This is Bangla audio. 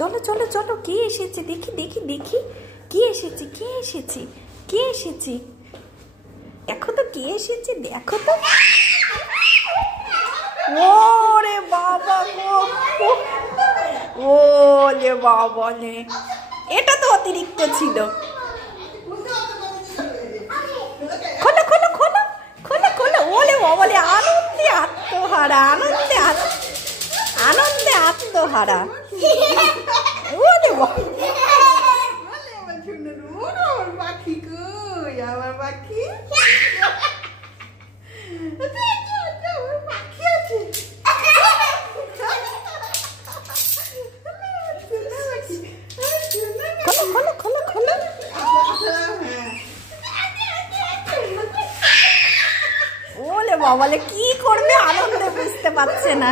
চলো চলো চলো, কে এসেছে দেখি দেখি দেখি, কে এসেছে কে এসেছে কে এসেছে, দেখো তো কে এসেছে, দেখো তো। ওরে বাবা গো, ওলে বাবা লে, এটা তো অতিরিক্ত ছিল। খোলো খোলো খোলো খোলো খোলো, ওলে বাবা লে, আনন্দে আত্মহারা, আনন্দে আনন্দে আত্মহারা। ওরে বাবা, খোলো খোলো খোলো খোলো। ওলে বাবা লে, কি করবে আনন্দে বুঝতে পারছে না।